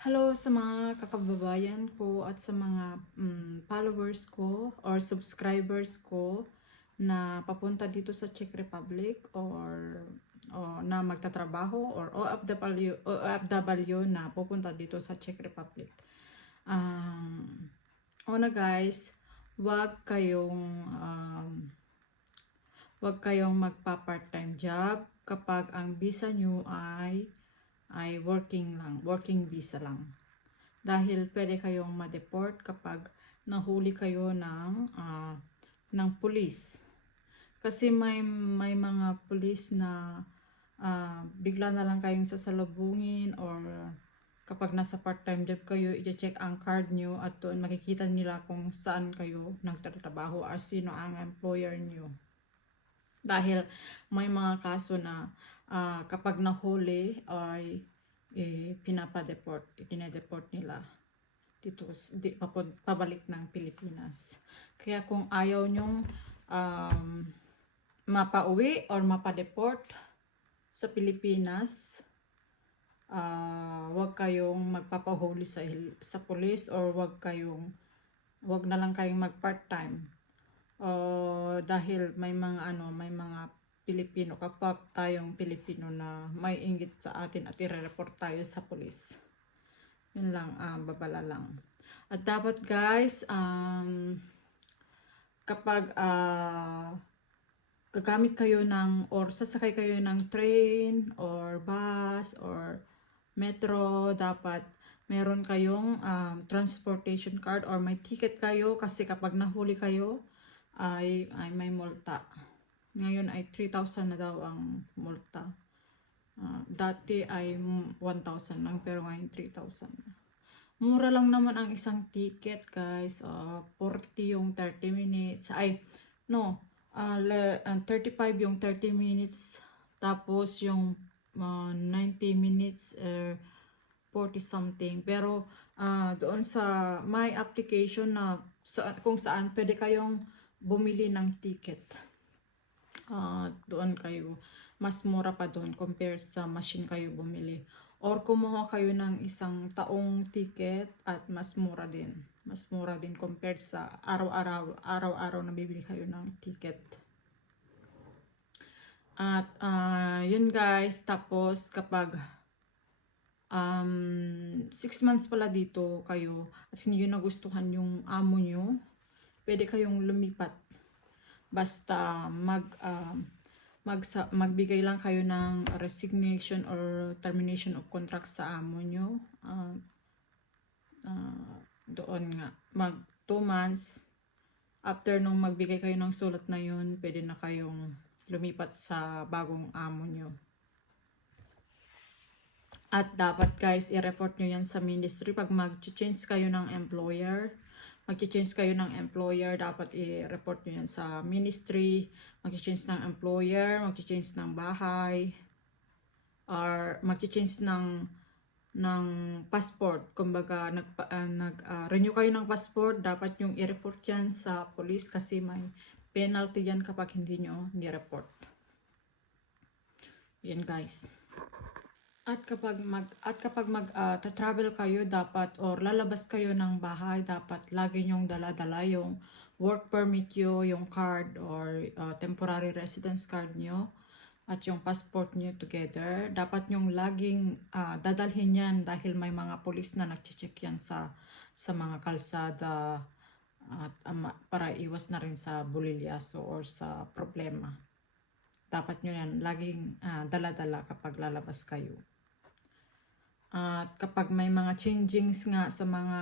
Hello sa mga kakababayan ko at sa mga followers ko or subscribers ko na papunta dito sa Czech Republic or na magtatrabaho or OFW na pupunta dito sa Czech Republic. Una guys, wag kayong magpa-part-time job kapag ang visa nyo ay working visa lang. Dahil pwede kayong ma-deport kapag nahuli kayo ng pulis. Kasi may mga pulis na bigla na lang kayong sasalubungin or kapag nasa part-time job kayo, i-check ang card nyo at doon makikita nila kung saan kayo nagtatrabaho or sino ang employer nyo. Dahil may mga kaso na kapag nahuli ay dinedeport nila dito pabalik ng Pilipinas. Kaya kung ayaw nyong mapauwi or mapadeport sa Pilipinas, wag kayong magpapahuli sa police or wag na lang kayong mag part-time. Dahil may mga Pilipino, kapag tayong Pilipino na may inggit sa atin at i-report tayo sa police. Yun lang, babala lang. At dapat guys, kapag gagamit kayo or sasakay kayo ng train or bus or metro, dapat meron kayong transportation card or may ticket kayo, kasi kapag nahuli kayo ay may multa. Ngayon ay 3,000 na daw ang multa. Dati ay 1,000 lang, pero ngayon 3,000 na. Mura lang naman ang isang ticket guys. 40 yung 30 minutes. 35 yung 30 minutes. Tapos yung 90 minutes 40 something. Pero doon sa my application na kung saan pwede kayong bumili ng ticket. Doon kayo, mas mura pa doon compare sa machine kayo bumili. Or kumuha kayo ng isang taong ticket at mas mura din. Mas mura din compared sa araw-araw na bibili kayo ng ticket. At yun guys, tapos kapag 6 months pala dito kayo at hindi nyo nagustuhan yung amo nyo, pwede kayong lumipat. Basta magbigay lang kayo ng resignation or termination of contract sa amo nyo. Doon nga, 2 months after nung magbigay kayo ng sulat na yun, pwede na kayong lumipat sa bagong amo nyo. At dapat guys, i-report nyo yan sa ministry pag mag-change kayo ng employer. Dapat i-report nyo yan sa ministry. Mag-change ng employer, mag-change ng bahay, or mag-change ng passport. Kumbaga, renew kayo ng passport, dapat yung i-report yan sa police kasi may penalty yan kapag hindi nyo ni-report. Yan guys. At kapag travel kayo, dapat or lalabas kayo ng bahay, dapat lagi nyong dala-dala yung work permit nyo, yung card or temporary residence card nyo at yung passport nyo together. Dapat nyong laging dadalhin yan dahil may mga pulis na nagche-check yan sa mga kalsada at para iwas na rin sa bulilyaso or sa problema. Dapat nyo yan laging dala-dala kapag lalabas kayo. At kapag may mga changings nga sa mga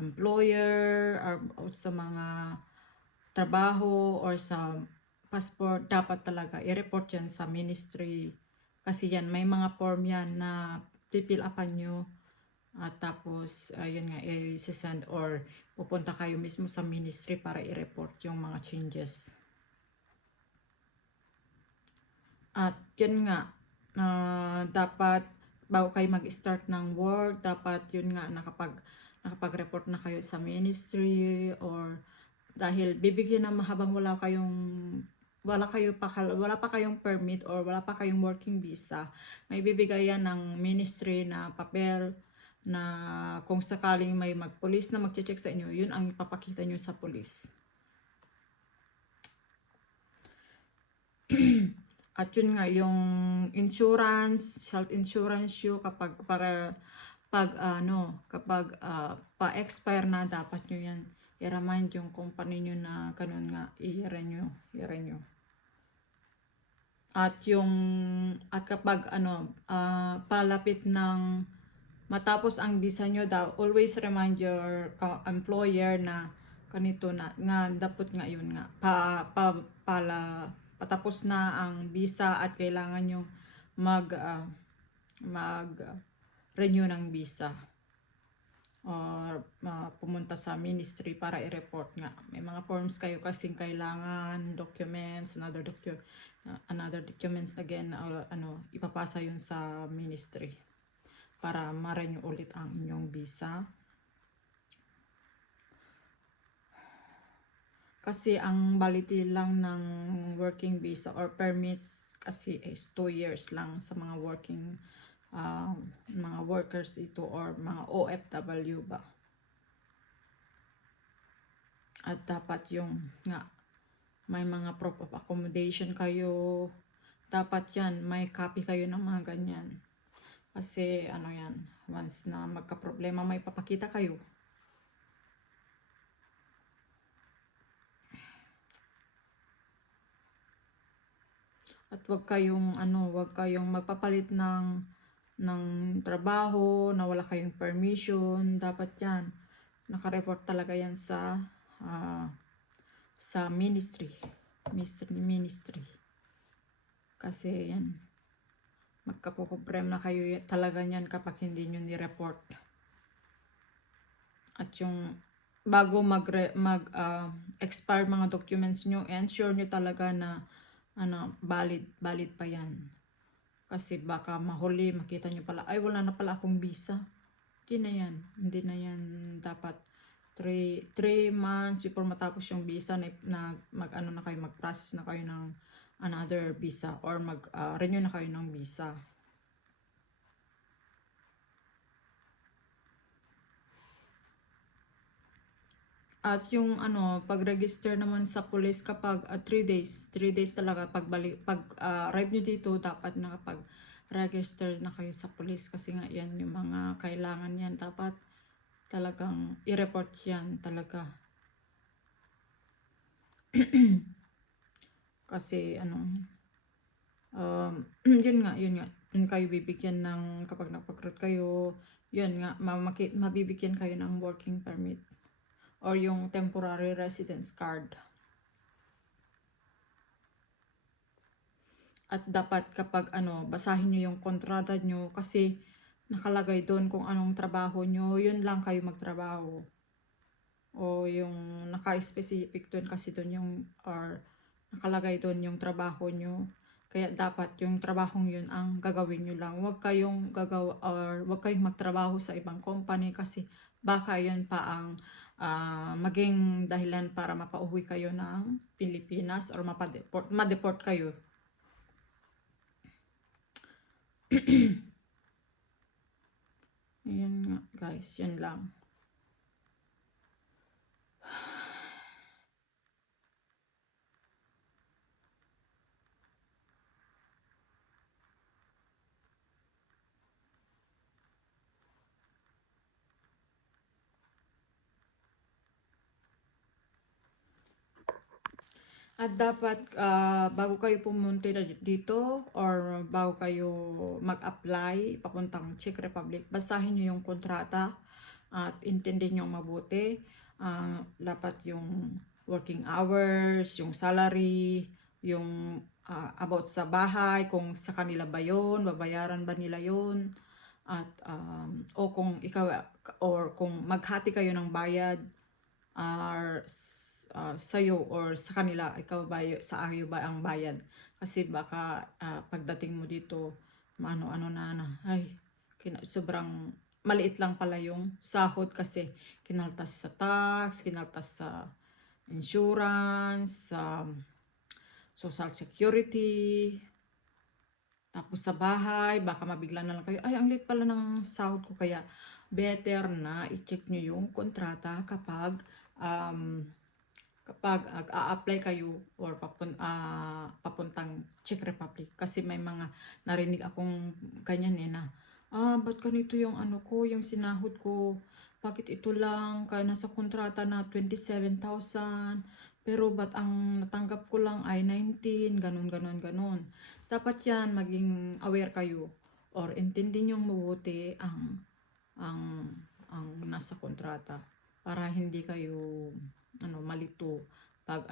employer or sa mga trabaho or sa passport, dapat talaga i-report yan sa ministry. Kasi yan, may mga form yan na pipil upan nyo. At tapos, yun nga, i-send or pupunta kayo mismo sa ministry para i-report yung mga changes. At yun nga, dapat bago kayo mag-start ng work, dapat yun nga nakapag-report na kayo sa ministry or dahil bibigyan na habang wala pa kayong permit or wala pa kayong working visa, may bibigay yan ng ministry na papel na kung sakaling may magpulis na magche-check sa inyo, yun ang ipapakita nyo sa pulis. At yun nga, yung insurance, health insurance yun, kapag kapag pa-expire na, dapat nyo yan i-remind yung company nyo na ganun nga, i-renew. At kapag palapit ng matapos ang visa nyo, always remind your employer na kanito na nga, dapat nga yun nga patapos na ang visa at kailangan nyo mag renew ng visa or pumunta sa ministry para i-report nga. May mga forms kayo kasing kailangan, documents, another documents again, ipapasa yun sa ministry para ma-renew ulit ang inyong visa. Kasi ang validity lang ng working visa or permits kasi is 2 years lang sa mga mga workers ito or mga OFW ba. At dapat yung nga may mga proof of accommodation kayo. Dapat yan, may copy kayo ng mga ganyan. Kasi yan, once na magka-problema, may papakita kayo. At wag kayong magpapalit ng trabaho na wala kayong permission. Dapat yan, naka-report talaga yan sa ministry. Kasi yan, magkapoproblem na kayo talaga yan kapag hindi nyo ni-report. At yung bago expire mga documents nyo, ensure nyo talaga na valid pa yan. Kasi baka mahuli, makita nyo pala, ay wala na pala akong visa. Hindi na yan dapat 3 months before matapos yung visa na mag-process na kayo ng another visa or mag-renew na kayo ng visa. At yung pag-register naman sa police kapag 3 days talaga pag arrive nyo dito, dapat nakapag-register na kayo sa police kasi nga yan yung mga kailangan yan, dapat talagang i-report yan talaga. Kasi yun kayo bibigyan ng, kapag napag-recruit kayo, yun nga mabibigyan kayo ng working permit or yung temporary residence card. At dapat kapag basahin nyo yung kontrata nyo kasi nakalagay doon kung anong trabaho nyo, yun lang kayo magtrabaho. O yung naka-specific doon kasi doon nakalagay doon yung trabaho nyo. Kaya dapat yung trabahong yun ang gagawin nyo lang. Huwag kayong magtrabaho sa ibang company kasi baka yun pa ang maging dahilan para mapauwi kayo ng Pilipinas or ma-deport kayo. Yun nga guys, yun lang. At dapat bago kayo pumunta dito or bago kayo mag-apply papuntang Czech Republic, basahin nyo yung kontrata at intindihin nyo mabuti. Dapat yung working hours, yung salary, yung about sa bahay, kung sa kanila ba yun, babayaran ba nila yun, at o kung kung maghati kayo ng bayad or sa'yo or sa kanila, sa ayo ba ang bayad. Kasi baka pagdating mo dito, sobrang maliit lang pala yung sahod kasi kinaltas sa tax, kinaltas sa insurance, sa social security, tapos sa bahay, baka mabigla na lang kayo, ay ang liit pala ng sahod ko, kaya better na i-check nyo yung kontrata kapag a-apply kayo or papuntang Czech Republic. Kasi may mga narinig akong ganyan na, ba't ganito yung ano ko, yung sinahod ko, bakit ito lang, kaya nasa kontrata na 27,000, pero ba't ang natanggap ko lang ay 19, ganun, ganun, ganun. Dapat yan, maging aware kayo or intindihin yung mabuti ang nasa kontrata para hindi kayo malito pag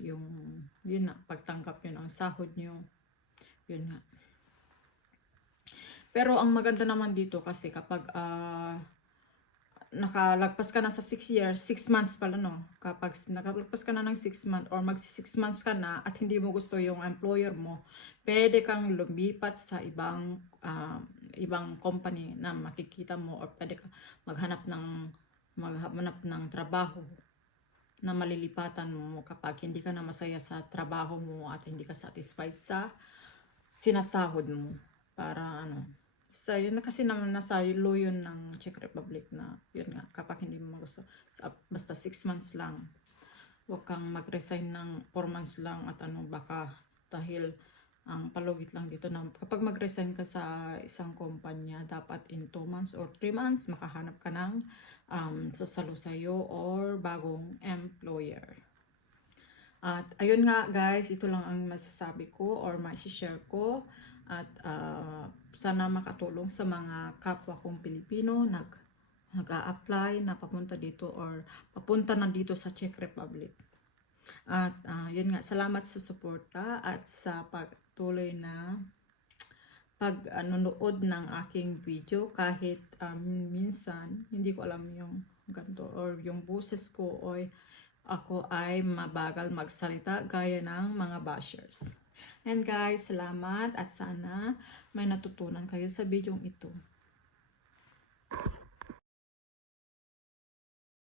yun na pagtanggap nyo ng sahod nyo, yun nga. Pero ang maganda naman dito kasi kapag nakalagpas ka na sa 6 years, 6 months pala no. Kapag nakalagpas ka na ng 6 months or magsi 6 months ka na at hindi mo gusto yung employer mo, pwede kang lumipat sa ibang company na makikita mo, or pwede ka maghanap ng trabaho na malilipatan mo kapag hindi ka na masaya sa trabaho mo at hindi ka satisfied sa sinasahod mo. Para basta yun na kasi naman nasa law yun ng Czech Republic na yun nga, kapag hindi mo gusto, basta 6 months lang. Huwag kang mag-resign ng 4 months lang at baka dahil ang palugit lang dito na kapag mag-resign ka sa isang kumpanya, dapat in 2 months or 3 months makahanap ka ng sasalo sa'yo or bagong employer. At ayun nga guys, ito lang ang masasabi ko or ma-share ko. At sana makatulong sa mga kapwa kong Pilipino nag-a-apply na papunta dito or papunta na dito sa Czech Republic. At yun nga, salamat sa suporta at sa pagtuloy na pag-nanood ng aking video kahit minsan hindi ko alam yung ganito or yung boses ko o ako ay mabagal magsalita gaya ng mga bashers. And guys, salamat at sana may natutunan kayo sa video ito.